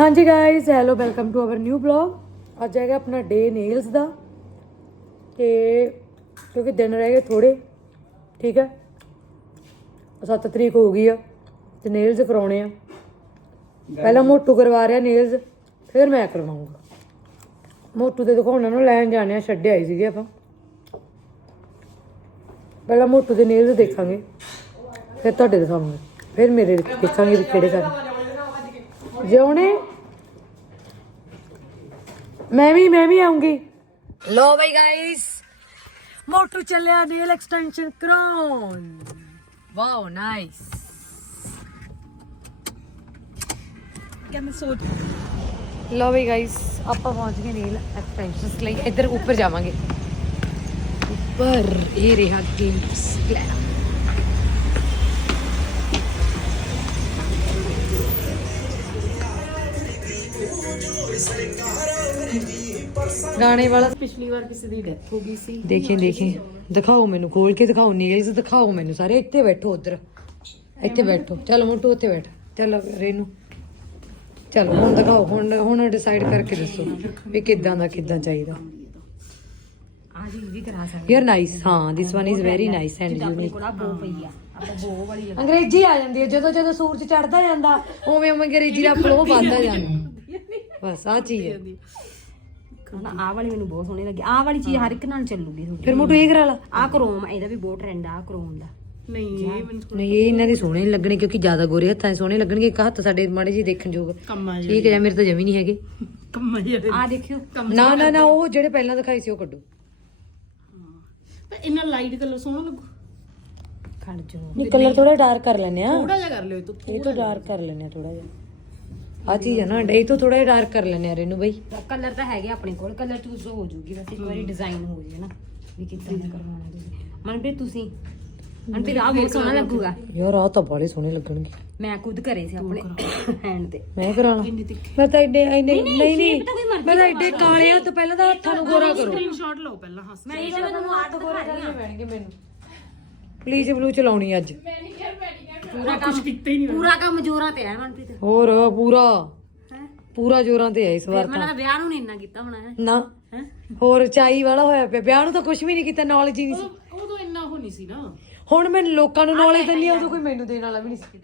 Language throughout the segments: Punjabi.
ਹਾਂਜੀ guys hello welcome to our new blog ਅੱਜ ਹੈਗਾ ਆਪਣਾ ਡੇ ਨੇਲਸ ਦਾ ਤੇ ਕਿਉਂਕਿ ਦਿਨ ਰਹਿ ਗਏ ਥੋੜੇ ਠੀਕ ਹੈ? 7 ਤਰੀਕ ਹੋ ਗਈ ਆ ਤੇ ਨੇਲਸ ਕਰਾਉਣੇ ਆ। ਪਹਿਲਾਂ ਮੋਟੂ ਕਰਵਾ ਰਿਹਾ ਨੇਲਸ ਫਿਰ ਮੈਂ ਕਰਵਾਉਂਗਾ। ਮੋਟੂ ਦੇ ਦਿਖਾਉਣਾ ਨੂੰ ਲੈਣ ਜਾਣੇ ਆ, ਛੱਡ ਆਈ ਸੀਗੇ ਆਪਾਂ। ਪਹਿਲਾਂ ਮੋਟੂ ਦੇ ਨੇਲਸ ਦੇਖਾਂਗੇ, ਫਿਰ ਤੁਹਾਡੇ ਦਿਖਾਵਾਂਗੇ। ਫਿਰ ਮੇਰੇ ਦੇਖਾਂਗੇ ਵੀ ਕਿਹੜੇ ਕਰਨੇ। ਜਿਉਣੇ ਮੈਂ ਵੀ ਮੈਂ ਵੀ ਆਉਂਗੀ ਲੋ ਬਈ ਗਾਇਸ ਮੋਟੂ ਚੱਲਿਆ ਨੇਲ ਐਕਸਟੈਂਸ਼ਨ ਕਰਾਉਣ ਵਾਓ ਨਾਈਸ ਕਹਿੰਦੇ ਸੋਚ ਲੋ ਬਈ ਗਾਇਸ ਆਪਾਂ ਪਹੁੰਚ ਗਏ ਨੇਲ ਐਕਸਟੈਂਸ਼ਨਸ ਲਈ। ਇੱਧਰ ਉੱਪਰ ਜਾਵਾਂਗੇ। ਉੱਪਰ ਇਹ ਰਿਹਾ ਗੇਮਸ ਗਾਣੇ ਵਾਲਾ ਪਿਛਲੀ ਵਾਰ ਕਿਸੇ ਦੀ ਡੈਥ ਹੋ ਗਈ ਸੀ। ਦੇਖੀ ਦੇਖੀ। ਦਿਖਾਓ ਮੈਨੂੰ ਖੋਲ ਕੇ ਦਿਖਾਓ ਨੇਲਸ ਦਿਖਾਓ ਮੈਨੂੰ ਸਾਰੇ। ਇੱਥੇ ਬੈਠੋ ਉਧਰ। ਇੱਥੇ ਬੈਠੋ। ਚਲ ਮੋਟੂ ਉੱਥੇ ਬੈਠ। ਚਲ ਰੇਨੂ। ਚਲੋ ਹੁਣ ਦਿਖਾਓ ਹੁਣ ਹੁਣ ਡਿਸਾਈਡ ਕਰਕੇ ਦੱਸੋ ਵੀ ਕਿੱਦਾਂ ਦਾ ਕਿੱਦਾਂ ਚਾਹੀਦਾ। ਆ ਜੀ ਵੀ ਕਰਾ ਸਕਦੇ। ਯਾਰ ਨਾਈਸ ਹਾਂ this one is very nice and unique ਬੋ ਪਈ ਆ। ਆਪਾਂ ਬੋ ਵਾਲੀ ਅੰਗਰੇਜ਼ੀ ਆ ਜਾਂਦੀ ਹੈ ਜਦੋਂ ਜਦੋਂ ਸੂਰਜ ਚੜਦਾ ਜਾਂਦਾ ਉਵੇਂ ਉਵੇਂ ਅੰਗਰੇਜ਼ੀ ਦਾ ਫਲੋ ਵੱਧਦਾ ਜਾਂਦਾ। ਬਸ ਆ ਚੀਜ਼ ਹੈ। ਨਾ ਆ ਵਾਲੀ ਮੈਨੂੰ ਬਹੁਤ ਸੋਹਣੀ ਲੱਗੀ। ਆ ਵਾਲੀ ਚੀਜ਼ ਹਰ ਇੱਕ ਨਾਲ ਚੱਲੂਗੀ ਤੁਹਾਡੀ। ਫਿਰ ਮੋਟੂ ਇਹ ਕਰਾ ਲਾ। ਆ ਕਰੋਮ ਇਹਦਾ ਵੀ ਬਹੁਤ ਟ੍ਰੈਂਡ ਆ ਕਰੋਮ ਦਾ। ਨਹੀਂ ਇਹ ਮੈਨੂੰ ਨਹੀਂ ਇਹ ਇਹਨਾਂ ਦੇ ਸੋਹਣੇ ਨੀ ਲੱਗਣੇ ਕਿਉਂਕਿ ਜ਼ਿਆਦਾ ਗੋਰੇ ਹੱਥਾਂ 'ਚ ਸੋਹਣੇ ਲੱਗਣਗੇ। ਇੱਕ ਹੱਥ ਸਾਡੇ ਮਾੜੇ ਜੀ ਦੇਖਣ ਯੋਗ। ਕੰਮਾਂ ਠੀਕ ਹੈ ਜਾਂ ਮੇਰੇ ਤਾਂ ਜਮੀ ਨਹੀਂ ਹੈਗੇ। ਕੰਮਾਂ ਜਿਹੜੇ। ਆ ਦੇਖਿਓ। ਨਾ ਨਾ ਨਾ ਉਹ ਜਿਹੜੇ ਪਹਿਲਾਂ ਦਿਖਾਈ ਸੀ ਉਹ ਕੱਢੋ। ਪਰ ਇਹਨਾਂ ਲਾਈਟ ਕਲਰ ਸੋਹਣਾ ਲੱਗੂ। ਖੜ ਜੋ ਨਹੀਂ ਕਲਰ ਥੋੜਾ ਡਾਰਕ ਕਰ ਲੈਨੇ ਆ ਥੋੜਾ ਜਿਹਾ ਕਰ ਲਿਓ ਇਹ ਤੋਂ ਇਹ ਤੋਂ ਡਾਰਕ ਕਰ ਲੈਨੇ ਆ ਥੋੜਾ ਜਿਹਾ। ਆ ਚੀਜ਼ ਹੈ ਨਾ ਇਹ ਤੋਂ ਥੋੜਾ ਜਿਹਾ ਡਾਰਕ ਕਰ ਲੈਨੇ ਆ ਰੇਨੂ ਬਈ। ਕਲਰ ਤਾਂ ਹੈਗੇ ਆਪਣੇ ਕੋਲ ਕਲਰ ਚੂਜ਼ ਹੋ ਜੂਗੀ ਬਸ ਇੱਕ ਵਾਰੀ ਡਿਜ਼ਾਈਨ ਹੋ ਜੇ ਨਾ ਵੀ ਕਿੱਦਾਂ ਦਾ ਕਰਵਾਉਣਾ ਤੁਸੀਂ। ਮਨਪ੍ਰੀਤ ਤੁਸੀਂ? ਮਨਪ੍ਰੀਤ ਆ ਬਹੁਤ ਸੋਹਣਾ ਲੱਗੂਗਾ। ਯਾਰ ਆ ਤਾਂ ਬੜੇ ਸੋਹਣੇ ਲੱਗਣਗੇ। ਮੈਂ ਖੁਦ ਕਰੇ ਸੀ ਆਪਣੇ ਹੈਂਡ ਤੇ। ਮੈਂ ਕਰਾ ਲਾਂ। ਮੈਂ ਤਾਂ ਐਡੇ ਐਨੇ ਨਹੀਂ ਨਹੀਂ ਮੈਂ ਤਾਂ ਐਡੇ ਕਾਲੇ ਹੱਥ ਪਹਿਲਾਂ ਤਾਂ ਹੱਥਾਂ ਨੂੰ ਗੋਰਾ ਕਰੋ। ਸਕਰੀਨਸ਼ਾਟ ਲਓ ਪਹਿਲਾਂ ਹੱਸ ਮੈਂ ਇਹਦੇ ਤੁਹਾਨੂੰ ਆਰਟ ਗੋਰਾ ਕਰਨੇ ਪੈਣਗੇ ਮੈਨੂੰ ਪਲੀਜ਼ ਬਲੂ ਚਲਾਉਣੀ ਅੱਜ। ਪੂਰਾ ਕੰਮ ਕੀਤਾ ਹੀ ਨਹੀਂ ਪੂਰਾ ਕੰਮ ਜੋਰਾਂ ਤੇ ਹੈ ਮਨਪ੍ਰੀਤ। ਹੋਰ ਪੂਰਾ। ਹੈ? ਪੂਰਾ ਜੋਰਾਂ ਤੇ ਹੈ ਇਸ ਵਾਰ ਮੈਂ ਤਾਂ। ਵਿਆਹ ਨੂੰ ਨਹੀਂ ਇੰਨਾ ਕੀਤਾ ਹੋਣਾ ਹੈ ਨਾ। ਹੋਰ ਚਾਈ ਵਾਲਾ ਹੋਇਆ ਪਿਆ। ਵਿਆਹ ਨੂੰ ਤਾਂ ਕੁਝ ਵੀ ਨਹੀਂ ਕੀਤਾ ਨੌਲੇਜ ਹੀ ਨਹੀਂ ਸੀ। ਉਦੋਂ ਇੰਨਾ ਹੋ ਨਹੀਂ ਸੀ ਨਾ। ਹੁਣ ਮੈਂ ਲੋਕਾਂ ਨੂੰ ਨੌਲੇਜ ਦਿੰਦੀ ਆ ਉਦੋਂ ਕੋਈ ਮੈਨੂੰ ਦੇਣ ਵਾਲਾ ਵੀ ਨਹੀਂ ਸੀ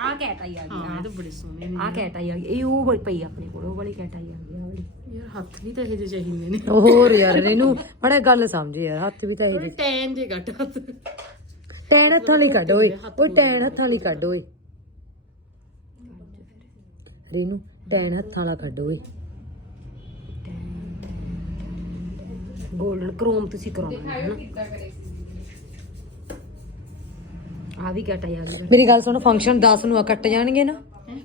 ਆ ਕੈਟ ਆਈ ਆ ਗਈ ਹਾਂ ਇਹ ਤਾਂ ਬੜੇ ਸੋਹਣੇ ਆ ਕੈਟ ਆਈ ਆ ਗਈ ਇਹ ਉਹ ਵਾਲੀ ਪਈ ਆਪਣੇ ਕੋਲ ਉਹ ਵਾਲੀ ਕੈਟ ਆਈ ਆ ਗਈ ਆ ਵਾਲੀ। ਯਾਰ ਹੱਥ ਵੀ ਤਾਂ ਇਹੋ ਜਿਹੇ ਚਾਹੀਦੇ ਨੇ। ਹੋਰ ਯਾਰ ਇਹਨੂੰ ਬੜਾ ਗੱਲ ਸਮਝ ਯਾਰ ਹੱਥ ਵੀ ਤਾਂ ਇਹ ਥੋੜੇ ਟੈਨ ਜੇ ਘੱਟ ਹੱਥ ਟੈਨ ਹੱਥਾਂ ਲਈ ਕੱਢ ਓਏ। ਓਏ ਟੈਨ ਹੱਥਾਂ ਲਈ ਕੱਢ ਓਏ। ਰੀਨੂ ਟੈਨ ਹੱਥਾਂ ਵਾਲਾ ਕੱਢ ਓਏ। 골ਡਨ ਕ੍ਰੋਮ ਤੁਸੀਂ ਕਰਾਉਣਾ ਹੈ ਨਾ? ਆ ਵੀ ਕੈਟ ਆ ਗਈ ਮੇਰੀ ਗੱਲ ਸੁਣ ਫੰਕਸ਼ਨ 10 ਨੂੰ ਆ ਕੱਟ ਜਾਣਗੇ ਨਾ।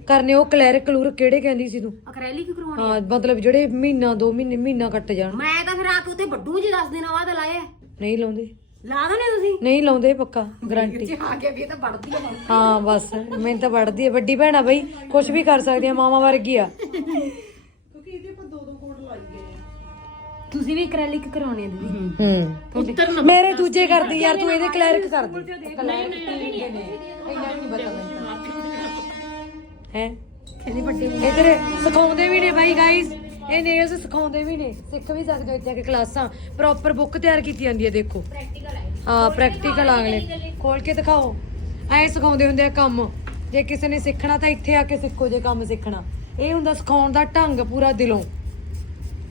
ਕਰਨੇ ਉਹ ਕਲੈਰਿਕ ਕਲੂਰ ਕਿਹੜੇ ਕਹਿੰਦੀ ਸੀ ਤੂੰ? ਅਕਰੈਲਿਕ ਕਰਾਉਣੀ ਹਾਂ ਮਤਲਬ ਜਿਹੜੇ ਮਹੀਨਾ 2 ਮਹੀਨੇ ਮਹੀਨਾ ਕੱਟ ਜਾਣ। ਮੈਂ ਤਾਂ ਫਿਰ ਆ ਕੇ ਉੱਥੇ ਵੱਡੂ ਜੀ 10 ਦਿਨਾਂ ਬਾਅਦ ਲਾਇਆ ਨਹੀਂ ਲਾਉਂਦੇ। ਲਾ ਦਨੇ ਤੁਸੀਂ ਨਹੀਂ ਲਾਉਂਦੇ ਪੱਕਾ ਗਾਰੰਟੀ ਆ ਗਿਆ ਵੀ ਇਹ ਤਾਂ ਵੱਡਦੀ ਆ ਹੁਣ ਹਾਂ ਬਸ ਮੈਨੂੰ ਤਾਂ ਵੜਦੀ ਹੈ ਵੱਡੀ ਭੈਣਾ ਬਈ ਕੁਝ ਵੀ ਕਰ ਸਕਦੀ ਆ ਮਾਮਾ ਵਰਗੀ ਆ ਤੁਸੀਂ ਵੀ ਅਕਰੈਲਿਕ ਕਰਾਉਣੀ ਆ ਦੀਦੀ ਹੂੰ ਉੱਤਰ ਨਾ ਮੇਰੇ ਦੂਜੇ ਕਰਦੀ ਯਾਰ ਤੂੰ ਇਹਦੇ ਕਲੈਰਿਕ ਕਰਦੀ ਹੈ ਕਹਿੰਦੀ ਵੱਡੇ ਇਧਰ ਸਿਖਾਉਂਦੇ ਵੀ ਨੇ ਬਾਈ ਗਾਇਸ ਇਹ ਨੇਲਸ ਸਿਖਾਉਂਦੇ ਵੀ ਨੇ ਸਿੱਖ ਵੀ ਸਕਦੇ ਹੋ ਇੱਥੇ ਆ ਕੇ ਕਲਾਸਾਂ। ਪ੍ਰੋਪਰ ਬੁੱਕ ਤਿਆਰ ਕੀਤੀ ਜਾਂਦੀ ਹੈ ਦੇਖੋ। ਹਾਂ ਪ੍ਰੈਕਟੀਕਲ ਅਗਲੇ। ਖੋਲ ਕੇ ਦਿਖਾਓ। ਐ ਸਿਖਾਉਂਦੇ ਹੁੰਦੇ ਆ ਕੰਮ। ਜੇ ਕਿਸੇ ਨੇ ਸਿੱਖਣਾ ਤਾਂ ਇੱਥੇ ਆ ਕੇ ਸਿੱਖੋ ਜੇ ਕੰਮ ਸਿੱਖਣਾ। ਇਹ ਹੁੰਦਾ ਸਿਖਾਉਣ ਦਾ ਢੰਗ ਪੂਰਾ ਦਿਲੋਂ।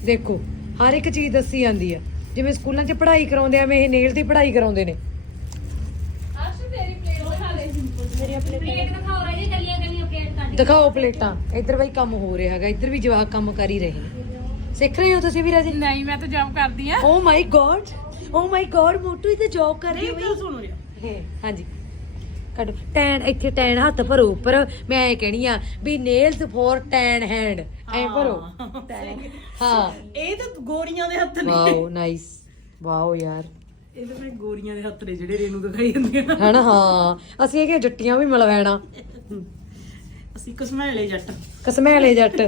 ਦੇਖੋ ਹਰ ਇੱਕ ਚੀਜ਼ ਦੱਸੀ ਜਾਂਦੀ ਆ ਜਿਵੇਂ ਸਕੂਲਾਂ 'ਚ ਪੜ੍ਹਾਈ ਕਰਾਉਂਦੇ ਆ ਐਵੇਂ ਇਹ ਨੇਲ ਦੀ ਪੜ੍ਹਾਈ ਕਰਾਉਂਦੇ ਨੇ। ਪਲੇਟ ਦਿਖਾਓ ਰਹੀ ਕੱਲੀਆਂ ਕੱਲੀਆਂ ਪਲੇਟ ਕੱਢ ਦਿਖਾਓ ਪਲੇਟਾਂ। ਇੱਧਰ ਬਈ ਕੰਮ ਹੋ ਰਿਹਾ ਹੈਗਾ ਇੱਧਰ ਵੀ ਜਵਾਕ ਕੰਮ ਕਰ ਹੀ ਰਹੇ ਸਿੱਖ ਰਹੇ ਹੋ ਤੁਸੀਂ ਵੀ ਰਾਜੇ? ਨਹੀਂ ਮੈਂ ਤਾਂ ਜੌਬ ਕਰਦੀ ਆ। Oh my god oh my god ਮੋਟੂ ਇਹ ਜੌਬ ਕਰ ਰਹੀ ਬਈ? ਹਾਂਜੀ। ਕੱਢੋ ਟੈਨ ਇੱਥੇ ਟੈਨ ਹੱਥ ਭਰੋ ਉੱਪਰ। ਮੈਂ ਇਹ ਕਹਿਣੀ ਆ ਵੀ ਨੇਲਸ ਫੋਰ ਟੈਨ ਹੈਂਡ ਐ ਭਰੋ। ਹਾਂ। ਇਹ ਤਾਂ ਗੋਰੀਆਂ ਦੇ ਹੱਥ ਨੇ। ਵਾਓ ਨਾਈਸ ਵਾਓ ਯਾਰ। ਇਹ ਤਾਂ ਮੈਂ ਗੋਰੀਆਂ ਦੇ ਹੱਥ ਨੇ ਜਿਹੜੇ ਰੇਨੂ ਦਿਖਾਈ ਜਾਂਦੀਆਂ ਹਨ ਹਾਂ। ਅਸੀਂ ਇਹ ਕਿ ਜੱਟੀਆਂ ਵੀ ਮਿਲਵਾਣਾ। ਅਸੀਂ ਕਸਮੈਲੇ ਜੱਟ। ਕਸਮੈਲੇ ਜੱਟ।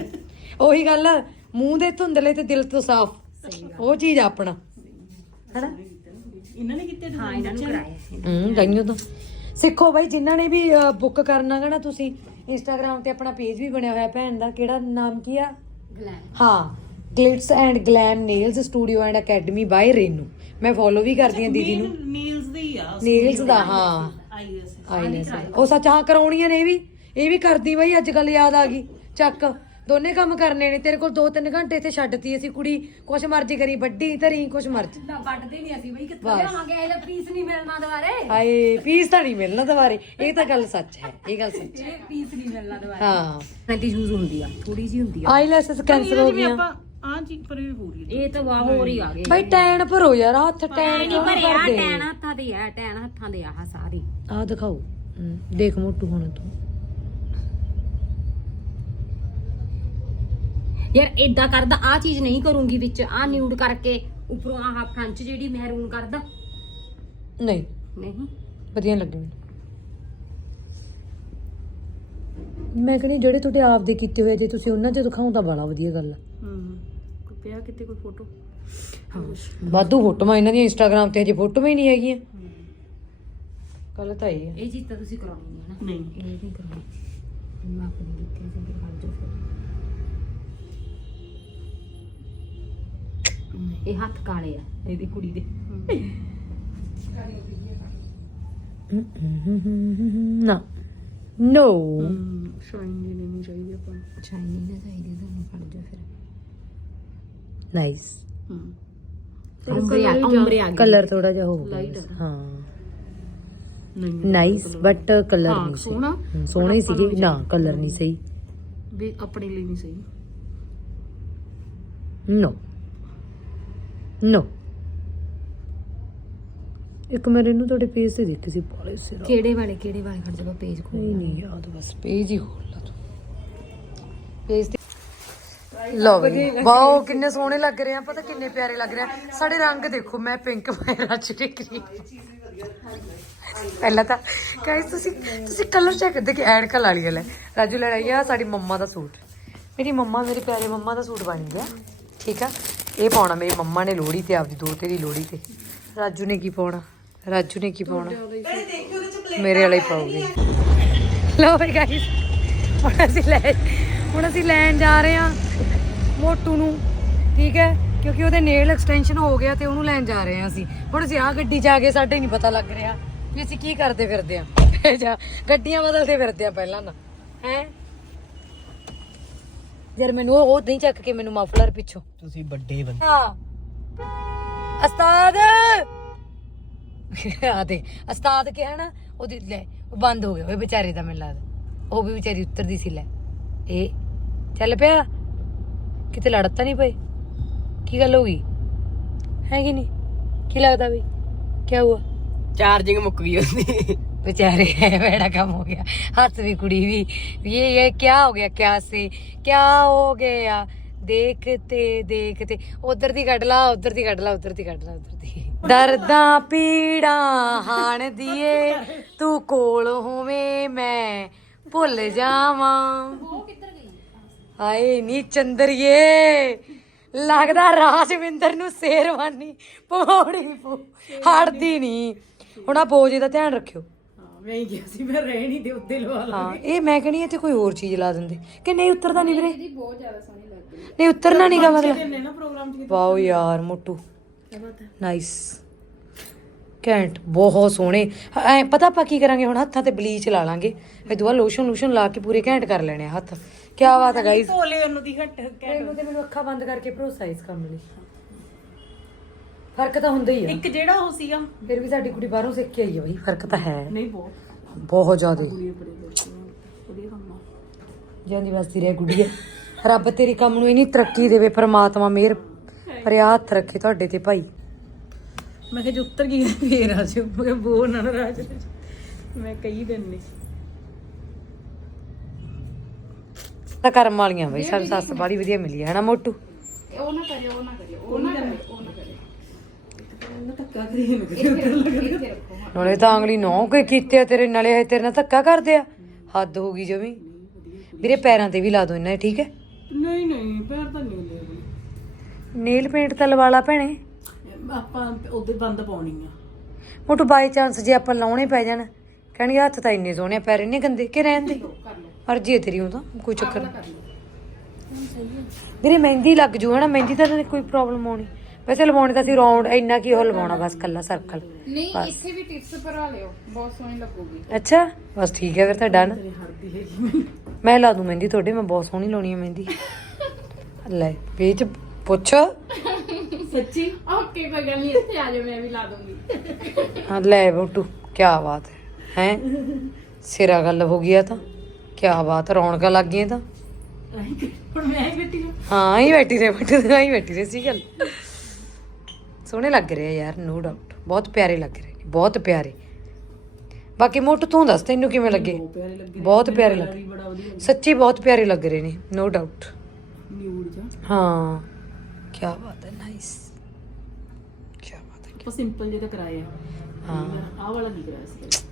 ਉਹੀ ਗੱਲ ਆ, ਮੂੰਹ ਦੇ ਧੁੰਦਲੇ ਤੇ ਦਿਲ ਤੋਂ ਸਾਫ਼। ਉਹ ਚੀਜ਼ ਆ ਆਪਣਾ। ਹਨਾ? ਇਹਨਾਂ ਨੇ ਕਿਤੇ ਹਾਂ ਇਹਨਾਂ ਨੂੰ ਕਰਾਇਆ ਹੂੰ ਗਈਓ ਤਾਂ। ਸਿੱਖੋ ਬਾਈ ਜਿਨ੍ਹਾਂ ਨੇ ਵੀ ਬੁੱਕ ਕਰਨਾ ਗਾ ਨਾ ਤੁਸੀਂ ਇੰਸਟਾਗ੍ਰam ਤੇ ਆਪਣਾ ਪੇਜ ਵੀ ਬਣਿਆ ਹੋਇਆ ਭੈਣ ਦਾ ਕਿਹੜਾ ਨਾਮ ਕੀ ਆ? ਗਲੈਮ ਹਾਂ glitz and glam nails studio and academy by Renu ਮੈਂ ਫੋਲੋ ਵੀ ਕਰਦੀ ਆ ਦੀਦੀ ਨੂੰ। ਨੀਲਸ ਦੇ ਹੀ ਆ ਨੇਲਸ ਦਾ ਹਾਂ। ਆਈਐਸ ਆਈਲੈਸ ਉਹ ਸੱਚ ਹਾਂ ਕਰਾਉਣੀਆਂ ਨੇ ਇਹ ਵੀ। ਇਹ ਵੀ ਕਰਦੀ ਬਈ ਅੱਜ ਕੱਲ ਯਾਦ ਆ ਗਈ। ਚੱਕ ਦੋਨੇ ਕੰਮ ਕਰਨੇ ਨੇ। ਤੇਰੇ ਕੋਲ 2-3 ਘੰਟੇ ਤੇ ਛੱਡਤੀ ਅਸੀਂ ਕੁੜੀ। ਕੁਛ ਮਰਜ਼ੀ ਕਰੀ ਵੱਡੀ ਧਰੀ ਕੁਛ ਮਰਜ਼ੀ। ਨਾ ਵੱਢਦੇ ਨਹੀਂ ਅਸੀਂ ਬਈ ਕਿੱਥੋਂ ਬਸ। ਲਿਆਵਾਂਗੇ? ਇਹਦਾ ਪੀਸ ਨਹੀਂ ਮਿਲਣਾ ਦੁਬਾਰੇ। ਹਾਏ ਪੀਸ ਤਾਂ ਨਹੀਂ ਮਿਲਣਾ ਦੁਬਾਰੇ। ਇਹ ਤਾਂ ਗੱਲ ਸੱਚ ਹੈ ਇਹ ਗੱਲ ਸੱਚ ਹੈ। ਇਹ ਪੀਸ ਨਹੀਂ ਮਿਲਣਾ ਦੁਬਾਰੇ। ਹਾਂ। ਨੈਂਟੀ ਯੂਜ਼ ਹੁੰਦੀ ਆ ਥੋੜੀ ਜੀ ਹੁੰਦੀ ਆ। ਆਈਲੈਸਸ ਕੈਂਸਲ ਹੋ ਗਈਆਂ। ਆਪਾਂ ਆ ਜੀ ਪਰ ਇਹ ਹੋ ਰਹੀ ਹੈ। ਇਹ ਤਾਂ ਵਾਹ ਹੀ ਆ ਗਏ। ਬਈ ਟੈਨ ਭਰੋ ਯਾਰ ਹੱਥ ਟੈਨ ਨਹੀਂ ਆ ਭਰਦੇ ਟੈਨ ਹੱਥਾਂ ਦੇ ਆ ਟੈਨ ਹੱਥਾਂ ਦੇ ਆ ਸਾਰੇ। ਆ ਦਿਖਾਓ। ਦੇਖ ਮੋਟੂ ਹੁਣ ਤੂੰ। ਯਾਰ ਇਦਾਂ ਕਰਦਾ ਆ ਚੀਜ਼ ਨਹੀਂ ਕਰੂੰਗੀ ਵਿੱਚ ਆ ਨਿਊਡ ਕਰਕੇ ਉੱਪਰੋਂ ਆਹ ਫਰੰਚ ਜਿਹੜੀ ਮਹਿਰੂਨ ਕਰਦਾ। ਨਹੀਂ। ਨਹੀਂ। ਵਧੀਆ ਲੱਗੇ ਮੈਨੂੰ। ਮੈਂ ਕਹਿੰਦੀ ਜਿਹੜੇ ਤੁਹਾਡੇ ਆਪ ਦੇ ਕੀਤੇ ਹੋਏ ਜੇ ਤੁਸੀਂ ਉਹਨਾਂ 'ਚ ਦਿਖਾਓ ਤਾਂ ਬੜਾ ਵਧੀਆ ਗੱਲ ਆ। ਹੂੰ ਕੋਈ ਪਿਆ ਕਿਤੇ ਕੋਈ ਫੋਟੋ ਵਾਧੂ ਫੋਟੋਆਂ ਇਹਨਾਂ ਦੀਆਂ ਇੰਸਟਾਗ੍ਰam ਤੇ ਹਜੇ ਫੋਟੋਆਂ ਹੀ ਨਹੀਂ ਹੈਗੀਆਂ। ਗੱਲ ਤਾਂ ਇਹ ਆ। ਇਹ ਚੀਜ਼ ਤਾਂ ਤੁਸੀਂ ਕਰਾਉਣੀ ਹੈ ਨਾ। ਨਹੀਂ। ਇਹ ਨਹੀਂ ਕਰਾਉਣੀ। ਮੈਂ ਆਪਣੀ ਦਿੱਤੀ ਸੀ ਕਿ ਕਰ ਜੋ ਫਿਰ। ਇਹ ਹੱਥ ਕਾਲੇ ਆ ਇਹਦੀ ਕੁੜੀ ਦੇ। ਨਾ। ਨੋ ਸ਼ਾਈਨ ਨਹੀਂ ਚਾਹੀਦੀ ਆਪਾਂ ਨੂੰ। ਚਾਈਨੀ ਨਾ ਚਾਹੀਦੀ ਤੁਹਾਨੂੰ ਕਰ ਜੋ ਫਿਰ। ਨਾਈਸ ਕਲਰ ਥੋੜਾ ਜਿਹਾ ਹੋ ਗਿਆ Light ਬਸ। ਆ। ਹਾਂ। ਨਹੀਂ ਨਾਈਸ ਬਟ ਕਲਰ ਨਹੀਂ ਸਹੀ। ਸੋਹਣਾ। ਸੋਹਣੇ ਸੀਗੇ। ਨਾ ਕਲਰ ਨਹੀਂ ਸਹੀ। ਵੀ ਆਪਣੇ ਲਈ ਨਹੀਂ ਸਹੀ। ਨੋ ਨੋ ਇੱਕ ਮੇਰੇ ਨੂੰ ਤੁਹਾਡੇ ਪੇਜ ਤੇ ਦੇਖੇ ਸੀ ਬਾਲੇ ਸਿਰ। ਕਿਹੜੇ ਵਾਲੇ ਕਿਹੜੇ ਵਾਲੇ ਖੜ ਜਾ ਪੇਜ ਖੋਲ ਨਹੀਂ ਨਹੀਂ ਯਾਦ ਬਸ ਪੇਜ ਹੀ ਖੋਲ ਲਾ ਤੂੰ। ਪੇਜ ਤੇ ਲਓ ਬਈ ਵਾਓ ਕਿੰਨੇ ਸੋਹਣੇ ਲੱਗ ਰਹੇ ਆ ਪਤਾ ਕਿੰਨੇ ਪਿਆਰੇ ਲੱਗ ਰਹੇ ਆ। ਸਾਡੇ ਰੰਗ ਦੇਖੋ ਮੈਂ ਪਿੰਕ ਪਾਇਆ ਰੱਜ ਟਿਕਰੀ ਪਹਿਲਾਂ ਤਾਂ ਗਾਇਸ ਤੁਸੀਂ ਤੁਸੀਂ ਕਲਰ ਚੈੱਕ ਕਰਦੇ ਕਿ ਐਡ ਲਾ ਲਈ ਲੈ ਰਾਜੂ ਲੈ ਆਈ ਆ ਸਾਡੀ ਮੰਮਾ ਦਾ ਸੂਟ। ਮੇਰੀ ਮੰਮਾ ਮੇਰੇ ਪਿਆਰੇ ਮੰਮਾ ਦਾ ਸੂਟ ਬਣ ਗਿਆ। ਠੀਕ ਆ? ਇਹ ਪਾਉਣਾ ਮੇਰੀ ਮੰਮਾ ਨੇ ਲੋਹੜੀ ਤੇ, ਆਪਦੀ ਦੋਤੇ ਦੀ ਲੋਹੜੀ ਤੇ। ਰਾਜੂ ਨੇ ਕੀ ਪਾਉਣਾ? ਰਾਜੂ ਨੇ ਕੀ ਪਾਉਣਾ? ਮੇਰੇ ਵਾਲਾ ਹੀ ਪਾਉਗੀ ਲਓ ਬਈ ਗਾਇਸ ਹੁਣ ਅਸੀਂ ਲੈ ਹੁਣ ਅਸੀਂ ਲੈਣ ਜਾ ਰਹੇ ਹਾਂ ਮੋਟੂ ਨੂੰ, ਠੀਕ ਹੈ? ਕਿਉਂਕਿ ਉਹਦੇ ਨੇਲ ਐਕਸਟੈਂਸ਼ਨ ਹੋ ਗਿਆ ਤੇ ਉਹਨੂੰ ਲੈਣ ਜਾ ਰਹੇ ਹਾਂ ਅਸੀਂ। ਹੁਣ ਅਸੀਂ ਆ ਗੱਡੀ 'ਚ ਆ ਕੇ ਸਾਡੇ ਨਹੀਂ ਪਤਾ ਲੱਗ ਰਿਹਾ ਵੀ ਅਸੀਂ ਕੀ ਕਰਦੇ ਫਿਰਦੇ ਆ ਜਾ, ਗੱਡੀਆਂ ਬਦਲਦੇ ਫਿਰਦੇ ਆ ਪਹਿਲਾਂ ਨਾ ਹੈ? ਯਾਰ ਮੈਨੂੰ ਉਹ ਉਹ ਨਹੀਂ ਚੱਕ ਕੇ ਮੈਨੂੰ ਮਫਲਰ ਪਿੱਛੋਂ। ਤੁਸੀਂ ਵੱਡੇ ਬੰਦੇ। ਹਾਂ। ਉਸਤਾਦ! ਆ ਦੇ ਉਸਤਾਦ ਕਿਹਾ ਨਾ ਉਹਦੀ ਲੈ ਉਹ ਬੰਦ ਹੋ ਗਿਆ ਉਹ ਵਿਚਾਰੇ ਦਾ ਮੈਨੂੰ ਲੱਗਦਾ। ਉਹ ਵੀ ਵਿਚਾਰੀ ਉੱਤਰਦੀ ਸੀ ਲੈ। ਇਹ ਚੱਲ ਪਿਆ। ਕਿਤੇ ਲੜ ਤਾਂ ਨਹੀਂ ਪਏ। ਕੀ ਗੱਲ ਹੋ ਗਈ? ਹੈ ਕਿ ਨਹੀਂ? ਕੀ ਲੱਗਦਾ ਵੀ? ਕੀ ਹੁਆ ਚਾਰਜਿੰਗ ਮੁੱਕ ਗਈ ਉਹਦੀ। बेचारे बड़ा कम हो गया हंस भी कुड़ी भी ये ये क्या हो गया क्या से क्या हो गया ਦੇਖਤੇ ਦੇਖਤੇ ਉਧਰ ਦੀ ਕੱਢ ਲਾ ਉਧਰ ਦੀ ਕੱਢ ਲਾ ਉਧਰ ਦੀ ਕੱਢ ਲਾ ਉਧਰ ਦੀ ਦਰਦਾਂ ਪੀੜਾਂ ਹਾਣ ਦੀਏ ਤੂੰ ਕੋਲ ਹੋਵੇਂ ਮੈਂ ਭੁੱਲ ਜਾਵਾਂ ਉਹ ਕਿੱਧਰ ਗਈ ਹਾਏ ਨੀ ਚੰਦਰੀਏ ਲੱਗਦਾ ਰਾਜਵਿੰਦਰ ਨੂੰ ਸ਼ੇਰਵਾਨੀ ਪਵਾਉਣੀ ਪਊ ਹਟਦੀ ਨਹੀਂ ਹੁਣ ਆ ਬੋਝੇ ਦਾ ਧਿਆਨ ਰੱਖਿਓ ਹਾਂ ਮੈਂ ਹੀ ਕਿਹਾ ਸੀ ਮੈਂ ਰਹਿ ਨਹੀਂ ਦੇ ਉੱਤੇ ਲਵਾ ਲਾ ਹਾਂ ਇਹ ਮੈਂ ਕਹਿੰਦੀ ਇੱਥੇ ਕੋਈ ਹੋਰ ਚੀਜ਼ ਲਾ ਦਿੰਦੇ। ਕਿ ਨਹੀਂ ਉਤਰਦਾ ਨਹੀਂ ਵੀਰੇ? ਇਹਦੀ ਬਹੁਤ ਜ਼ਿਆਦਾ ਸੋਹਣੀ ਲੱਗਦੀ ਨਹੀਂ ਉਤਰਨਾ ਨਹੀਂਗਾ ਮਤਲਬ। ਨੇ ਨਾ ਪ੍ਰੋਗਰਾਮ ਚ ਵਾਓ ਯਾਰ ਮੋਟੂ। ਕੀ ਬਾਤ ਹੈ। ਨਾਈਸ ਕੈਂਟ ਬਹੁਤ ਸੋਹਣੇ। ਐ ਪਤਾ ਆਪਾਂ ਕੀ ਕਰਾਂਗੇ ਹੁਣ? ਹੱਥਾਂ ਤੇ ਬਲੀਚ ਲਾ ਲਾਂਗੇ। ਇਹ ਦੁਆ ਲੋਸ਼ਨ ਲੋਸ਼ਨ ਲਾ ਕੇ ਪੂਰੇ ਘੈਂਟ ਕਰ ਲੈਣੇ ਆ ਹੱਥ। ਕੀ ਬਾਤ ਹੈ ਗਾਈਸ ਧੋਲੇ ਉਹਨੂੰ ਦੀ ਹੱਟ ਮੈਨੂੰ ਤੇ ਮੈਨੂੰ ਅੱਖਾਂ ਬੰਦ ਕਰਕੇ ਭਰੋਸਾ ਇਸ ਕੰਮ ਲਈ। ਫ਼ਰਕ ਤਾਂ ਹੁੰਦਾ ਹੀ ਆ। ਇੱਕ ਜਿਹੜਾ ਉਹ ਸੀਗਾ। ਫਿਰ ਵੀ ਸਾਡੀ ਕੁੜੀ ਬਾਹਰੋਂ ਸਿੱਖ ਕੇ ਆਈ ਆ ਬਈ। ਫ਼ਰਕ ਤਾਂ ਹੈ। ਨਹੀਂ ਬਹੁਤ। ਬਹੁਤ ਜ਼ਿਆਦਾ। ਕੁੜੀ ਬੜੇ ਬੜੇ ਵਧੀਆ ਕੰਮ ਆ ਜਾਂਦੀ ਵਸਦੀ ਰਹਿ ਗੁੜੀਏ ਰੱਬ ਤੇਰੀ ਕੰਮ ਨੂੰ ਇਨੀ ਤਰੱਕੀ ਦੇਵੇ ਪ੍ਰਮਾਤਮਾ ਮਿਹਰ ਹੱਥ ਰੱਖੇ ਤੁਹਾਡੇ ਤੇ ਭਾਈ। ਮੈਂ ਕਿਹਾ ਜੇ ਉੱਤਰ ਗਈ ਫੇਰ ਆ ਜਿਓ। ਮੈਂ ਕਿਹਾ ਬੋਲ ਨਾ ਰਾਜ ਮੈਂ ਕਈ ਦਿਨ। ਨਹੀਂ ਤਾਂ ਕਰਮ ਵਾਲੀਆਂ ਬਈ ਸਾਡੀ ਸੱਸ ਬਾੜੀ ਵਧੀਆ ਮਿਲੀ ਹੈ ਹਨਾ ਮੋਟੂ? ਉਹਨਾਂ ਧੱਕਾ ਕਰੀ ਇਹਨੂੰ ਕਿਤੇ ਉੱਤਰ ਲੱਗ ਨਾਲੇ ਤਾਂ ਅਗਲੀ ਨੌ ਕੋਈ ਕੀਤੇ ਆ ਤੇਰੇ ਨਾਲੇ ਇਹ ਤੇਰੇ ਨਾਲ ਧੱਕਾ ਕਰਦੇ ਆ। ਹੱਦ ਹੋ ਗਈ ਜਮੀ। ਵੀਰੇ ਪੈਰਾਂ ਤੇ ਵੀ ਲਾ ਦੋ ਇਹਨਾਂ ਦੇ, ਠੀਕ ਹੈ? ਨਹੀਂ ਨਹੀਂ ਪੈਰ ਤਾਂ ਨਹੀਂ ਹੁੰਦੇ। ਨੇਲ ਪੇਂਟ ਤਾਂ ਲਵਾ ਲਾ ਭੈਣੇ। ਆਪਾਂ ਉਹਦੇ ਬੰਦ ਪਾਉਣੀ ਆ। ਮੋਟੂ ਬਾਈ ਚਾਂਸ ਜੇ ਆਪਾਂ ਲਾਉਣੇ ਪੈ ਜਾਣ ਕਹਿਣਗੇ ਹੱਥ ਤਾਂ ਇੰਨੇ ਸੋਹਣੇ ਆ, ਪੈਰ ਇੰਨੇ ਗੰਦੇ ਕਿ ਰਹਿਣ ਦੇ? ਮਰਜ਼ੀ ਹੈ ਤੇਰੀ ਉਹ ਤਾਂ ਕੋਈ ਚੱਕਰ ਨਹੀਂ। ਵੀਰੇ ਮਹਿੰਦੀ ਲੱਗ ਜੂ ਹਨਾ? ਮਹਿੰਦੀ ਤਾਂ ਨਹੀਂ ਕੋਈ ਪ੍ਰੋਬਲਮ ਆਉਣੀ ਵੈਸੇ ਲਵਾਉਣੀ ਤਾਂ ਅਸੀਂ ਰੌਂਡ ਇੰਨਾ ਕੀ ਉਹ ਲਵਾਉਣਾ ਬਸ ਕੱਲਾ ਸਰਕਲ ਨਹੀਂ ਇੱਥੇ ਵੀ ਟਿਪਸ ਭਰਾ ਲਿਓ ਬਹੁਤ ਸੋਹਣੀ ਲੱਗੂਗੀ। ਅੱਛਾ ਬਸ ਠੀਕ ਹੈ ਫਿਰ ਤਾਂ ਡਨ ਮੈਂ ਲਾ ਦੂੰ ਮਹਿੰਦੀ ਤੁਹਾਡੇ ਮੈਂ ਬਹੁਤ ਸੋਹਣੀ ਲਾਉਣੀ ਹੈ ਮਹਿੰਦੀ। ਲੈ ਵੇਚ ਪੁੱਛ। ਸੱਚੀ? ਓਕੇ ਕੋਈ ਗੱਲ ਨਹੀਂ ਇੱਥੇ ਆ ਜਾਓ ਮੈਂ ਵੀ ਲਾ ਦੂੰਗੀ। ਹਾਂ ਲੈ ਬੋਟੂ ਕੀ ਬਾਤ ਹੈ ਹੈ? ਸਿਰਾ ਗੱਲ ਹੋ ਗਈ ਆ ਤਾਂ। ਕੀ ਬਾਤ ਰੌਣਕਾਂ ਲੱਗ ਗਈਆਂ ਤਾਂ। ਹੁਣ ਮੈਂ ਹੀ ਬੈਠੀ ਹਾਂ। ਹਾਂ ਹੀ ਬੈਠੀ ਰਹੇ ਬਟ ਹੀ ਬੈਠੀ ਰਹੇ ਸੀ ਗੱਲ। ਸੋਹਣੇ ਲੱਗ ਰਹੇ ਆ ਯਾਰ ਨੋ ਡਾਊਟ ਬਹੁਤ ਪਿਆਰੇ ਲੱਗ ਰਹੇ ਨੇ ਬਹੁਤ ਪਿਆਰੇ। ਬਾਕੀ ਮੋਟੂ ਤੂੰ ਦੱਸ ਤੈਨੂੰ ਕਿਵੇਂ ਲੱਗੇ? ਬਹੁਤ ਪਿਆਰੇ ਲੱਗੇ ਸੱਚੀ ਬਹੁਤ ਪਿਆਰੇ ਲੱਗ ਰਹੇ ਨੇ ਨੋ ਡਾਊਟ ਨਿਊਡ ਜਾ। ਹਾਂ ਕੀ ਬਾਤ ਹੈ ਨਾਈਸ ਕੀ ਬਾਤ ਹੈ। ਆਪਾਂ ਸਿੰਪਲ ਜਿਹੇ ਤਾਂ ਕਰਾਏ ਆ। ਹਾਂ। ਆਹ ਵਾਲਾ ਨਹੀਂ ਕਰਾਇਆ ਸੀ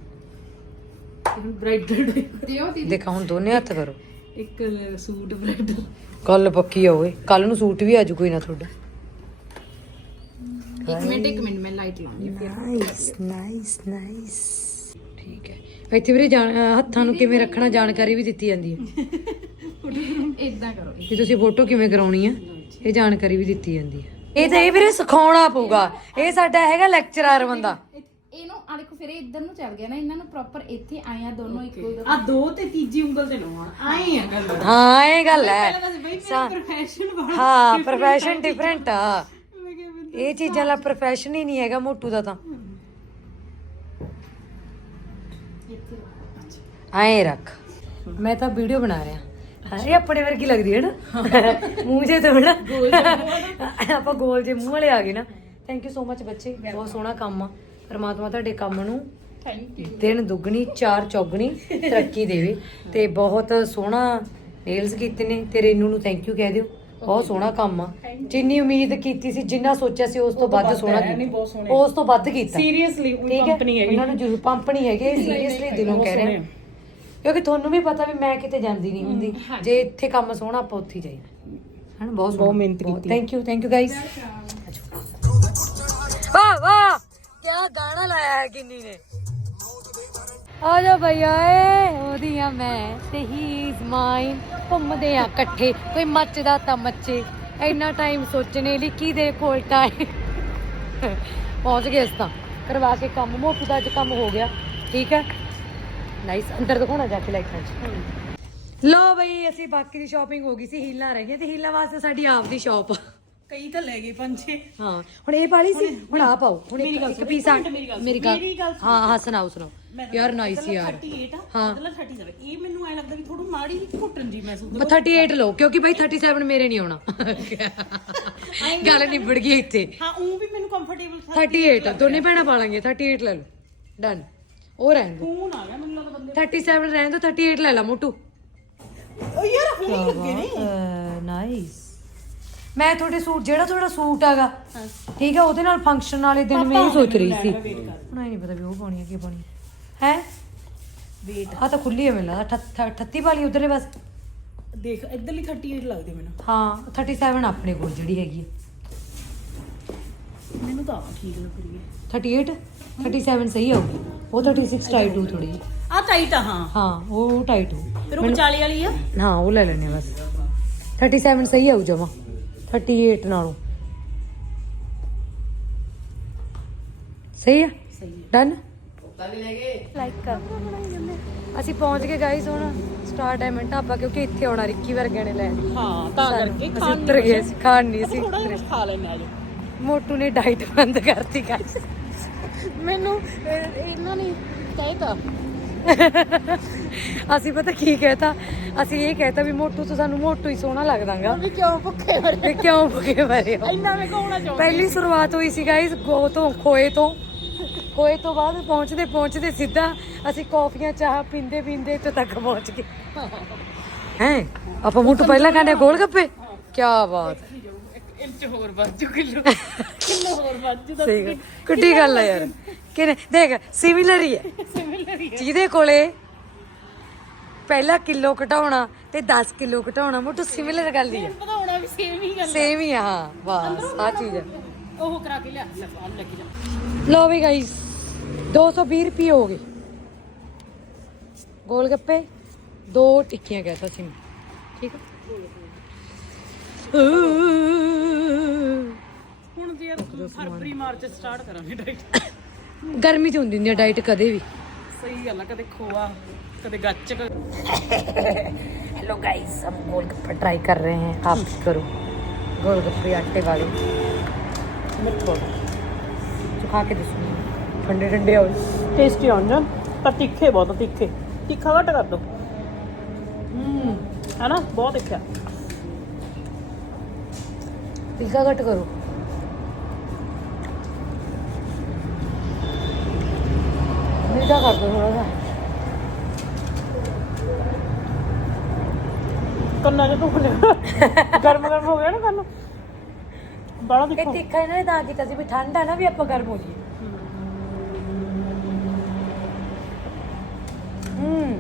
ਹੁਣ ਬ੍ਰਾਈਡਲ ਦਿਓ ਦੀਦੀ। ਦੇਖਾ ਹੁਣ ਦੋਨੇ ਹੱਥ ਕਰੋ। ਇੱਕ ਸੂਟ ਬ੍ਰਾਈਡਲ ਗੱਲ ਪੱਕੀ ਆ ਓਏ। ਕੱਲ ਨੂੰ ਸੂਟ ਵੀ ਆਜੂ ਕੋਈ ਨਾ ਤੁਹਾਡਾ। ਇੱਕ ਮਿੰਟ ਇੱਕ ਮਿੰਟ ਮੈਂ ਲਾਈਟ ਲਾਉਂਗੀ ਨਾਈਸ ਨਾਈਸ ਨਾਈਸ ਠੀਕ ਹੈ। ਇੱਥੇ ਵੀਰੇ ਜਾਣ- ਅਹ ਹੱਥਾਂ ਨੂੰ ਕਿਵੇਂ ਰੱਖਣਾ ਜਾਣਕਾਰੀ ਵੀ ਦਿੱਤੀ ਜਾਂਦੀ ਹੈ। ਇਦਾਂ ਕਰੋ ਕਿ ਤੁਸੀਂ ਫੋਟੋ ਕਿਵੇਂ ਕਰਾਉਣੀ ਆ ਇਹ ਜਾਣਕਾਰੀ ਵੀ ਦਿੱਤੀ ਜਾਂਦੀ ਹੈ। ਇਹ ਤਾਂ ਇਹ ਵੀਰੇ ਸਿਖਾਉਣਾ ਪਊਗਾ। ਇਹ ਸਾਡਾ ਹੈਗਾ ਲੈਕਚਰਰ ਬੰਦਾ। ਇਹਨੂੰ ਆ ਦੇਖੋ ਫਿਰ ਇਹ ਇੱਧਰ ਨੂੰ ਚੱਲ ਗਿਆ ਨਾ ਇਹਨਾਂ ਨੂੰ ਪ੍ਰੋਪਰ ਇੱਥੇ ਆਏ ਆ ਦੋਨੋਂ ਇੱਕੋ ਆ ਦੋ ਤੇ ਤੀਜੀ ਉਂਗਲ ਤੇ ਲਾਉਣ। ਆਏ ਆ ਗੱਲ। ਹਾਂ ਇਹ ਗੱਲ ਹੈ। ਬਈ ਮੇਰਾ ਪ੍ਰੋਫੈਸ਼ਨ ਬਣਾ ਹਾਂ ਪ੍ਰੋਫੈਸ਼ਨ ਡਿਫਰੈਂਟ ਆ। ਇਹ ਚੀਜ਼ਾਂ ਦਾ ਪ੍ਰੋਫੈਸ਼ਨ ਹੀ ਨਹੀਂ ਹੈਗਾ ਮੋਟੂ ਦਾ ਤਾਂ। ਆਏ ਰੱਖ। ਮੈਂ ਤਾਂ ਵੀਡੀਓ ਬਣਾ ਰਿਹਾ। ਹਾਂ ਇਹ ਆਪਣੇ ਵਰਗੀ ਲੱਗਦੀ ਹੈ ਨਾ। ਮੂੰਹ ਜੇ ਤੋਂ ਨਾ ਆਪਾਂ ਗੋਲ ਜੇ ਮੂੰਹ ਵਾਲੇ ਆ ਗਏ ਨਾ। ਥੈਂਕ ਯੂ ਸੋ ਮਚ ਬੱਚੇ। ਬਹੁਤ ਸੋਹਣਾ ਕੰਮ ਆ। ਪਰਮਾਤਮਾ ਤੁਹਾਡੇ ਕੰਮ ਨੂੰ ਥੈਂਕ ਯੂ ਦਿਨ ਦੁੱਗਣੀ ਚਾਰ ਚੌਗਣੀ ਤਰੱਕੀ ਦੇਵੇ ਤੇ ਬਹੁਤ ਸੋਹਣਾ ਨੇਲਸ ਕੀਤੇ ਨੇ। ਤੇ ਰੇਨੂ ਨੂੰ ਥੈਂਕ ਯੂ ਕਹਿ ਦਿਓ। ਬਹੁਤ ਸੋਹਣਾ ਕੰਮ ਆ। ਜਿੰਨੀ ਉਮੀਦ ਕੀਤੀ ਸੀ ਜਿੰਨਾ ਸੋਚਿਆ ਸੀ ਉਸ ਤੋਂ ਵੱਧ ਸੋਹਣਾ ਕੀਤਾ। ਉਸ ਤੋਂ ਵੱਧ ਕੀਤਾ। ਸੀਰੀਅਸਲੀ ਠੀਕ ਹੈ? ਉਹਨਾਂ ਨੂੰ ਜ਼ਰੂਰ ਪੰਪ ਨਹੀਂ ਹੈਗੇ ਸੀਰੀਅਸਲੀ ਦਿਲੋਂ ਕਹਿ ਰਹੇ ਕਿਉਂਕਿ ਤੁਹਾਨੂੰ ਵੀ ਪਤਾ ਵੀ ਮੈਂ ਕਿਤੇ ਜਾਂਦੀ ਨਹੀਂ ਹੁੰਦੀ। ਜੇ ਇੱਥੇ ਕੰਮ ਸੋਹਣਾ ਆਪਾਂ ਉੱਥੇ ਹੀ ਜਾਈਦਾ ਹਨਾ ਬਹੁਤ ਬਹੁਤ ਮਿਹਨਤ ਕੀਤੀ thank you thank you guys ਵਾਹ ਵਾਹ! ਕੀ ਗਾਣਾ ਲਾਇਆ ਹੈ ਕਿੰਨੀ ਨੇ? ਆ ਜਾ ਭਈਆ ਏ ਉਹਦੀਆਂ ਮੈਂ ਤੇ ਹੀ ਇਜ਼ ਮਾਈਨ ਘੁੰਮਦੇ ਆ ਇਕੱਠੇ। ਕੋਈ ਮੱਚਦਾ ਤਾਂ ਮੱਚੇ। ਇੰਨਾ ਟਾਈਮ ਸੋਚਣੇ ਲਈ ਕੀ ਦੇ ਕੋਲ ਟਾਈਮ ਪਹੁੰਚ ਗਏ ਇਸ ਤਾਂ। ਕਰਵਾ ਕੇ ਕੰਮ। ਮੋਟੂ ਦਾ ਅੱਜ ਕੰਮ ਹੋ ਗਿਆ। ਠੀਕ ਹੈ? ਨਾਈਸ ਅੰਦਰ ਦਿਖਾਉਣਾ ਜਾ ਕੇ ਲਾਈਟਾਂ 'ਚ ਲੋ ਬਈ ਅਸੀਂ ਬਾਕੀ ਦੀ ਸ਼ਾਪਿੰਗ ਹੋ ਗਈ ਸੀ। ਹੀਲਾਂ ਰਹਿ ਗਈਆਂ ਤੇ ਹੀਲਾਂ ਵਾਸਤੇ ਸਾਡੀ ਆਪ ਦੀ ਸ਼ਾਪ ਕਈ ਤਾਂ ਲੈ ਗਏ ਪੰਛੇ। ਹਾਂ। ਹੁਣ ਇਹ ਪਾਲੀ ਸੀ? ਹੁਣ ਆ ਪਾਓ ਹੁਣ ਇੱਕ ਪੀਸ ਆ। ਮੇਰੀ ਗੱਲ ਹਾਂ ਹਾਂ ਸੁਣਾਓ ਸੁਣਾਓ। ਯਾਰ ਨਾਈਸ ਯਾਰ। 38 ਆ ਹਾਂ। ਮਤਲਬ 37 ਇਹ ਮੈਨੂੰ ਐ ਲੱਗਦਾ ਵੀ ਥੋੜਾ ਮਾੜੀ ਘੁੱਟਣ ਜੀ ਮਹਿਸੂਸ ਮੈਂ 38 ਲਓ ਕਿਉਂਕਿ ਭਾਈ 37 ਮੇਰੇ ਨਹੀਂ ਆਉਣਾ। ਗੱਲ ਨਿਬੜ ਗਈ ਇੱਥੇ। ਹਾਂ ਉਹ ਵੀ ਮੈਨੂੰ ਕੰਫਰਟੇਬਲ 38 ਦੋਨੇ ਭੈਣਾਂ ਪਾ ਲਾਂਗੇ 38 ਲੈ ਲਓ। ਡਨ ਉਹ ਰਹਿਣ ਦੋ। ਫੋਨ ਆ ਗਿਆ ਮੈਨੂੰ ਲੱਗਦਾ ਬੰਦੇ 37 ਰਹਿਣ ਦੋ 38 ਲੈ ਲਾ ਮੋਟੂ। ਉਹ ਯਾਰ ਹੁਣ ਹੀ ਲੱਗੇ ਨੇ। ਨਾਈਸ ਮੈਂ ਤੁਹਾਡੇ ਸੂਟ ਜਿਹੜਾ ਤੁਹਾਡਾ ਸੂਟ ਹੈਗਾ ਠੀਕ ਹੈ ਉਹਦੇ ਨਾਲ ਫੰਕਸ਼ਨ ਵਾਲੇ ਦਿਨ ਮੈਂ ਇਹ ਸੋਚ ਰਹੀ ਸੀ। ਹੁਣ ਨਹੀਂ ਪਤਾ ਵੀ ਉਹ ਪਾਉਣੀ ਹੈ ਕੀ ਪਾਉਣੀ ਹੈ? ਵੇਟ ਆ ਤਾਂ ਖੁੱਲੀ ਹੈ ਮੈਨੂੰ ਲੱਗਦਾ। 38 ਵਾਲੀ ਉਧਰਲੇ ਬਸ ਦੇਖ ਇੱਧਰਲੀ 38 ਲੱਗਦੇ ਮੈਨੂੰ। ਹਾਂ 37 ਆਪਣੇ ਕੋਲ ਜਿਹੜੀ ਹੈਗੀ ਮੈਨੂੰ ਤਾਂ ਠੀਕ ਲੱਗ ਰਹੀ ਹੈ। 38 37 ਸਹੀ ਹੋਊਗੀ ਉਹ 36 ਟਾਈਟ ਹੋ ਥੋੜੀ ਆ ਟਾਈਟ ਆ ਹਾਂ। ਹਾਂ ਉਹ ਟਾਈਟ ਹੋ ਫਿਰ ਉਹ 40 ਵਾਲੀ ਆ? ਹਾਂ ਉਹ ਲੈ ਲੈਣੇ ਬਸ। 37 ਸਹੀ ਆਊ ਜਮਾ। 38 ਨਾਲੋਂ। ਸਹੀ ਆ ਸਹੀ ਡਨ ਲਾਈਕ ਕਰ ਅਸੀਂ ਪਹੁੰਚ ਗਏ ਗਾਈਸ ਹੁਣ ਸਟਾਰ ਡਾਇਮੰਡ ਢਾਬਾ ਕਿਉਂਕਿ ਇੱਥੇ ਆਉਣਾ ਰਿੱਕੀ ਵਰਗਿਆਂ ਨੇ ਲੈਣ। ਹਾਂ ਤਾਂ ਕਰਕੇ ਅਸੀਂ ਉੱਤਰ ਗਏ ਸੀ ਖਾਣ ਨਹੀਂ ਸੀ ਥੋੜਾ ਜਿਹਾ ਖਾ ਲੈਣੇ ਆ ਜੋ ਮੋਟੂ ਨੇ ਡਾਈਟ ਬੰਦ ਕਰਤੀ ਗਾਈਸ ਮੈਨੂੰ ਇਹ- ਇਹਨਾਂ ਨੇ ਕਹਿਤਾ। ਅਸੀਂ ਪਤਾ ਕੀ ਕਹਿਤਾ? ਅਸੀਂ ਇਹ ਕਹਿਤਾ ਵੀ ਮੋਟੂ ਤੋਂ ਸਾਨੂੰ ਮੋਟੂ ਹੀ ਸੋਹਣਾ ਲੱਗਦਾਗਾ। ਵੀ ਕਿਉਂ ਭੁੱਖੇ ਮਰੇ? ਕਿਉਂ ਭੁਗੇ ਮਰੇ ਇੰਨਾ ਮੈਂ ਕਹਣਾ ਚਾਹੁੰਦੀ? ਪਹਿਲੀ ਸ਼ੁਰੂਆਤ ਹੋਈ ਸੀ ਗਾਇਸ ਗੋ ਤੋਂ ਖੋਏ ਤੋਂ। ਖੋਏ ਤੋਂ ਬਾਅਦ ਪਹੁੰਚਦੇ ਪਹੁੰਚਦੇ ਸਿੱਧਾ ਅਸੀਂ ਕੌਫੀਆਂ ਚਾਹ ਪੀਂਦੇ ਪੀਂਦੇ ਇੱਥੇ ਤੱਕ ਪਹੁੰਚ ਗਏ। ਹੈ? ਆਪਾਂ ਮੋਟੂ ਪਹਿਲਾਂ ਕਹਿੰਦੇ ਗੋਲ ਗੱਪੇ? ਕੀ ਬਾਤ। ਹੈ ਇੰਚ ਹੋਰ ਵੱਧ ਜੂ ਕਿਲੋ ਕਿਲੋ ਹੋਰ ਵੱਧ ਜੂ ਸਹੀ ਗੱਲ। ਕਿੱਡੀ ਗੱਲ ਹੈ ਯਾਰ। ਕਿਨੇ ਦੇਖ ਸਿਮਿਲਰ ਹੀ ਹੈ ਜਿਹਦੇ ਕੋਲੇ ਪਹਿਲਾ ਕਿਲੋ ਘਟਾਉਣਾ ਤੇ 10 ਕਿਲੋ ਘਟਾਉਣਾ ਮੋਟੂ ਸਿਮਿਲਰ ਗੱਲ ਹੀ ਹੈ ਵਧਾਉਣਾ ਵੀ ਸੇਮ ਹੀ ਗੱਲ ਸੇਮ ਹੀ ਆ ਹਾਂ ਬਸ ਆ ਚੀਜ਼ ਹੈ ਉਹ ਕਰਾ ਕੇ ਲਿਆ ਲੈ ਆ ਲੈ ਕੇ ਜਾ ਲੋ ਵੀ ਗਾਈਸ 220 ਰੁਪਏ ਹੋ ਗਏ ਗੋਲ ਗੱਪੇ ਦੋ ਟਿੱਕੀਆਂ ਕਹਿਤਾ ਸੀ ਮੈਂ ਠੀਕ ਹੈ ਹੁਣ ਦੀ ਫਰਵਰੀ ਮਾਰਚ ਸਟਾਰਟ ਕਰਾਂਗੇ ਡਾਈਟ ਗਰਮੀ ਚ ਹੁੰਦੀ ਨਹੀਂ ਡਾਈਟ ਕਦੇ ਵੀ ਸਹੀ ਗੱਲ ਆ ਕਦੇ ਖੋਆ ਕਦੇ ਗੱਚ हेलो गाइस हम गोलगप्पे ट्राई कर रहे हैं आप भी करो गोलगप्पे आटे वाले मिर्च बहुत तो खा के देखो ठंडे ठंडे और टेस्टी और ना, पर तीखे बहुत तीखे। तीखा घट कर दो। हम्म, है ना? बहुत तीखा। तीखा घट करो। मीठा कर दो थोड़ा सा। करना जो गर्म गर्म हो गया ना करना? ਬੜਾ ਇਹ ਤਿੱਖਾ ਤਿੱਖਾ ਇਹਨਾਂ ਨੇ ਤਾਂ ਕੀਤਾ ਸੀ ਵੀ ਠੰਡ ਹੈ ਨਾ ਵੀ ਆਪਾਂ ਗਰਮ ਹੋ ਜਾਈਏ। ਹੂੰ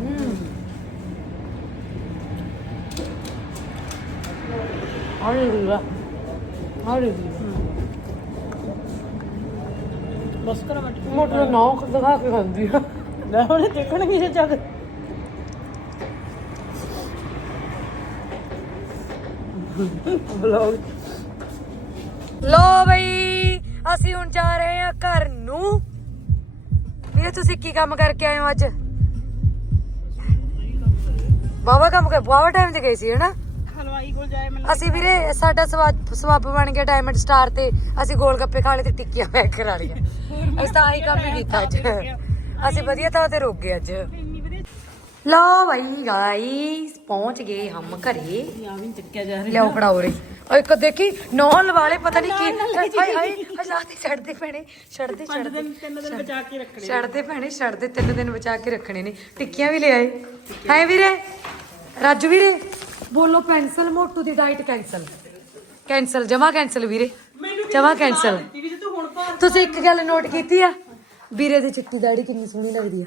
ਹੂੰ। ਆਰੇ ਵੀਰਾ ਬਸ ਕਰ ਮੈਂ ਮੋਟਰ ਨੌ ਦਿਖਾ ਕੇ ਖਾਂਦੀ ਆ। ਲੈ ਉਹਨੇ ਦੇਖਣ ਕਿਸੇ ਜਗ ਬਲੌਗ ਲੋ ਬਈ ਅਸੀਂ ਹੁਣ ਜਾ ਰਹੇ ਹਾਂ ਘਰ ਨੂੰ। ਵੀਰੇ ਤੁਸੀਂ ਕੀ ਕੰਮ ਕਰਕੇ ਆਏ ਹੋ ਅੱਜ? ਬਾਬਾ ਕੰਮ ਕਰ ਬਾਬਾ ਟਾਈਮ ਤੇ ਗਏ ਸੀ ਹਨਾ? ਹਲਵਾਈ ਕੋਲ ਜਾਏ ਮੈਂ ਅਸੀਂ ਵੀਰੇ ਸਾਡਾ ਸਵਾਬ ਬਣ ਗਿਆ ਡਾਇਮੰਡ ਸਟਾਰ ਤੇ। ਅਸੀਂ ਗੋਲ ਗੱਪੇ ਖਾ ਲਏ ਤੇ ਟਿੱਕੀਆਂ ਪੈਕ ਕਰਾ ਲਈਆਂ ਅਸੀਂ ਤਾਂ ਆਹੀ ਕੰਮ ਹੀ ਕੀਤਾ ਅੱਜ। ਅਸੀਂ ਵਧੀਆ ਥਾਂ ਤੇ ਰੁਕ ਗਏ ਅੱਜ। ਲੋ ਬਈ ਗਾਈਸ ਪਹੁੰਚ ਗਏ ਹਮ ਘਰੇ। ਆ ਵੀ ਚੱਕਿਆ ਜਾ ਰਿਹਾ। ਲਿਆਓ ਫੜਾਓ ਰੇ ਓਏ ਇੱਕ ਦੇਖੀ ਨੌ ਲਵਾਲੇ ਪਤਾ ਨਹੀਂ ਕੀ। ਹਾਏ ਹਾਏ ਹਜ਼ਾਤੇ ਛੱਡਦੇ ਪੈਣੇ ਛੱਡਦੇ ਛੱਡਦੇ ਤਿੰਨ ਦਿਨ ਬਚਾ ਕੇ ਰੱਖਣੇ ਛੱਡਦੇ ਪੈਣੇ ਛੱਡਦੇ ਤਿੰਨ ਦਿਨ ਬਚਾ ਕੇ ਰੱਖਣੇ ਨੇ। ਟਿੱਕੀਆਂ ਵੀ ਲੈ ਆਏ ਹਾਏ ਵੀਰੇ? ਰਾਜੂ ਵੀਰੇ? ਬੋਲੋ ਪੈਨਸਲ ਮੋਟੂ ਦੀ ਡਾਈਟ ਕੈਨਸਲ ਕੈਨਸਲ ਜਮਾ ਕੈਨਸਲ ਵੀਰੇ। ਜਮਾ ਕੈਨਸਲ ਤੁਸੀਂ ਇੱਕ ਗੱਲ ਨੋਟ ਕੀਤੀ ਆ? ਵੀਰੇ ਦੀ ਚਿੱਟੀ ਦਾੜੀ ਕਿੰਨੀ ਸੋਹਣੀ ਲੱਗਦੀ ਆ।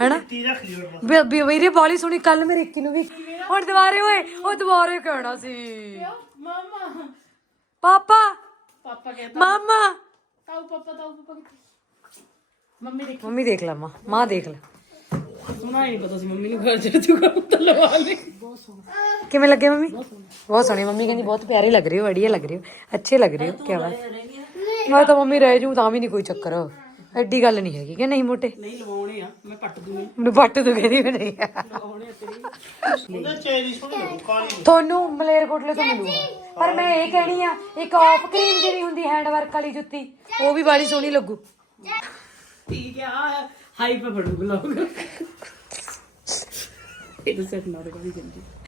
ਹੈਨਾ? ਵੀ- ਵੀਰੇ ਬਾਲੀ ਸੋਹਣੀ ਕੱਲ ਮੇਰੇ ਇੱਕੀ ਨੂੰ ਵੀ। ਹੁਣ ਦੁਬਾਰੇ ਓਏ ਉਹ ਦੁਬਾਰੇ ਕਹਿਣਾ ਸੀ। ਮਾਮਾ। ਪਾਪਾ। ਪਾਪਾ ਕਹਿੰਦਾ ਮਾਮਾ। ਤਾਊ ਪਾਪਾ ਤਾਊ ਪਾਪਾ ਕਿੱਥੇ? ਮੰਮੀ ਦੇਖ। ਮੰਮੀ ਦੇਖ ਲਾ ਮਾਂ। ਮਾਂ ਦੇਖ ਲੈ। ਸੁਣਾ ਹੀ ਨਹੀਂ ਪਤਾ ਸੀ ਮੰਮੀ ਨੂੰ ਘਰ ਚ ਤੂੰ ਕੰਮ ਤਾਂ ਲਵਾ ਲੈ। ਕਿਵੇਂ ਲੱਗੇ ਮੰਮੀ? ਬਹੁਤ ਸੋਹਣੇ। ਮੰਮੀ ਕਹਿੰਦੀ ਬਹੁਤ ਪਿਆਰੇ ਲੱਗ ਰਹੇ ਹੋ ਵਧੀਆ ਲੱਗ ਰਹੇ ਹੋ। ਅੱਛੇ ਲੱਗ ਰਹੇ ਹੋ। ਕੀ ਬਾਤ। ਮੈਂ ਤਾਂ ਮੰਮੀ ਰਹਿ ਜੂ ਤਾਂ ਵੀ ਨਹੀਂ ਕੋਈ ਚੱਕਰ। ਐਡੀ ਗੱਲ ਨਹੀਂ ਹੈਗੀ ਕਿ ਨਹੀਂ ਮੋਟੇ? ਨਹੀਂ ਲਵਾਉਣੇ ਆ। ਮੈਂ ਪੱਟ ਦੂੰਗੀ। ਮੈਨੂੰ ਪੱਟ ਤੋਂ ਕਹਿੰਦੀ ਵੀ। ਨਹੀਂ ਤੁਹਾਨੂੰ ਮਲੇਰਕੋਟਲੇ ਤੋਂ ਮਿਲੂਗਾ। ਪਰ ਮੈਂ ਇਹ ਕਹਿਣੀ ਆ ਇੱਕ ਆਫ ਕਰੀਮ ਜਿਹੜੀ ਹੁੰਦੀ ਹੈਂਡ ਵਰਕ ਵਾਲੀ ਜੁੱਤੀ ਉਹ ਵੀ ਬਾਲੀ ਸੋਹਣੀ ਲੱਗੂ। ਠੀਕ ਆ ਹਾਈ ਪੇ ਫੜੂ ਬਲੌਗ। ਇਹ ਤਾਂ ਸੈਟ ਨਾ ਰਗਾ ਵੀ ਜਲਦੀ